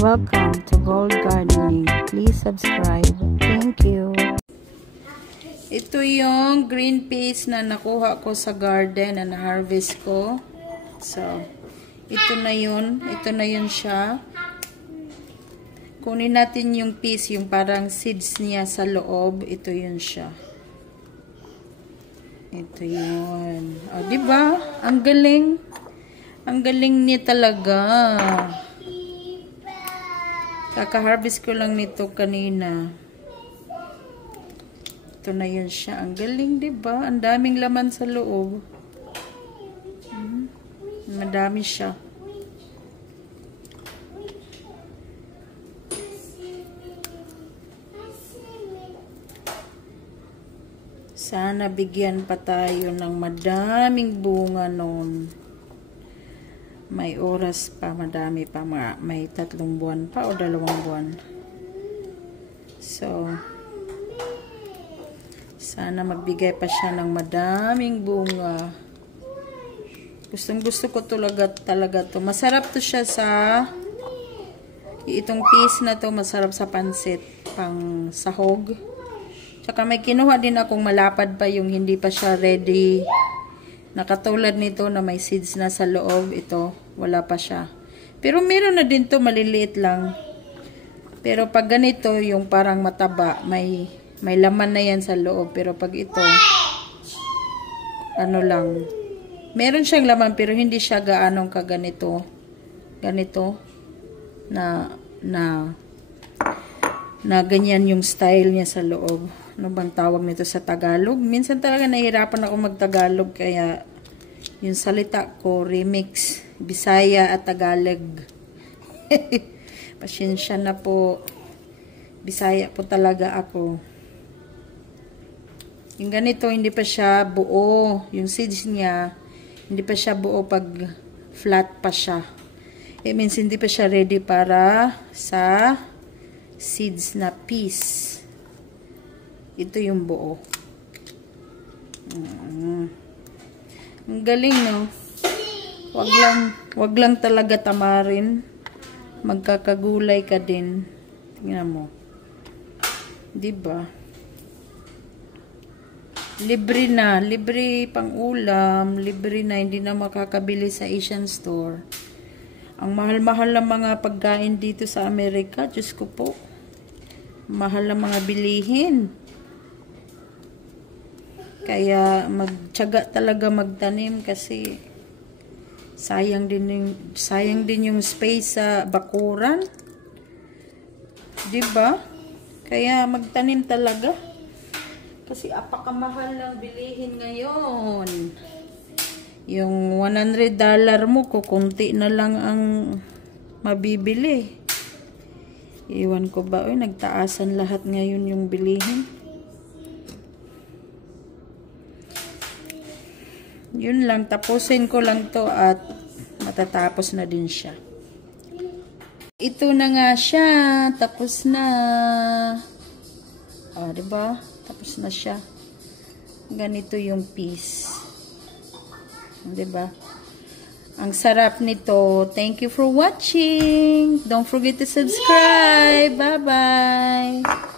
Welcome to Gold Gardening. Please subscribe. Thank you. Ito yung green peas na nakuha ko sa garden na na-harvest ko. So, ito na yun. Ito na yun siya. Kunin natin yung peas, yung parang seeds niya sa loob. Ito yun siya. Ito yun. O, diba? Ang galing. Ang galing niya talaga. Kaka-harvest ko lang nito kanina. Ito na yun siya. Ang galing, diba? Ang daming laman sa loob. Madami siya. Sana bigyan pa tayo ng madaming bunga noon. May oras pa, madami pa. May 3 buwan pa o 2 buwan. So, sana magbigay pa siya ng madaming bunga. Gustong-gusto ko talaga to. Masarap to siya sa itong peas na to, masarap sa pansit, pang sahog. Tsaka may kinuha din akong malapad pa yung hindi pa siya ready. Nakatulad nito na may seeds na sa loob. Ito, wala pa siya. Pero meron na din to, maliliit lang. Pero pag ganito, yung parang mataba, may laman na yan sa loob. Pero pag ito, ano lang, meron siyang laman pero hindi siya gaanong kaganito. Ganito na ganyan yung style niya sa loob. Ano bang tawag nito sa Tagalog? Minsan talaga nahihirapan ako mag-Tagalog kaya yung salita ko remix Bisaya at Tagalog. Pasensya na po. Bisaya po talaga ako. Yung ganito hindi pa siya buo. Yung seeds niya hindi pa siya buo pag flat pa siya. It means hindi pa siya ready para sa seeds na peas. Ito yung buo. Ang galing, no? Wag lang talaga tamarin. Magkakagulay ka din. Tingnan mo. Diba? Libre na. Libre pang ulam. Libre na. Hindi na makakabili sa Asian store. Ang mahal-mahal ng mga pagkain dito sa Amerika. Diyos ko po. Mahal ng mga bilihin. Kaya magtiyaga talaga magtanim kasi sayang din yung space sa bakuran. 'Di ba? Kaya magtanim talaga. Kasi apakamahal ng bilihin ngayon. Yung $100 mo, kukunti na lang ang mabibili. Iwan ko ba? Nagtaasan lahat ngayon yung bilihin. Yun lang. Tapusin ko lang to at matatapos na din siya. Ito na nga siya. Tapos na. Diba? Tapos na siya. Ganito yung peas. Diba? Ang sarap nito. Thank you for watching. Don't forget to subscribe. Bye-bye.